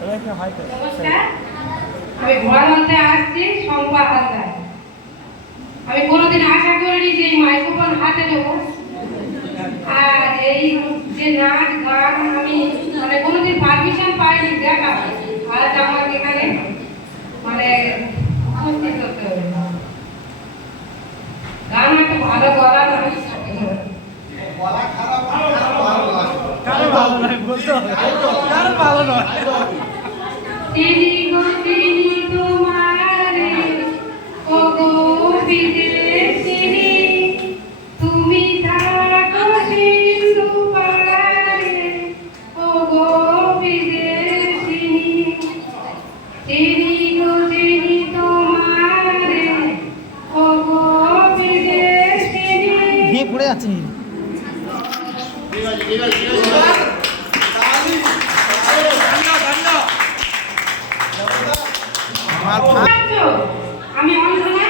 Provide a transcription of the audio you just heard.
নমস্কার, আমি ঘোড়াতে আসছি শম্পা হালদার। আমি কোনোদিন আশা করিনি যে মাইক্রোফোন হাতে নেবো আর এই যে নাচ গান আমি মানে কোনোদিন পারমিশন পাইনি দেখা আর আমাকে এখানে মানে উপস্থিত হতে হবে। গান একটা ভালো গলা নয়, গলা খারাপ কারো ভালো নয় বলতে হবে, কারো ভালো নয়। চিনি গো চিনি তোমারে ও গো বিদেশিনী, তুমি থাকো সিন্ধু পারে ও গো বিদেশিনী। চিনি গো চিনি তোমারে ও গো বিদেশিনী। পড়ে আছি আমি অন্ধ না,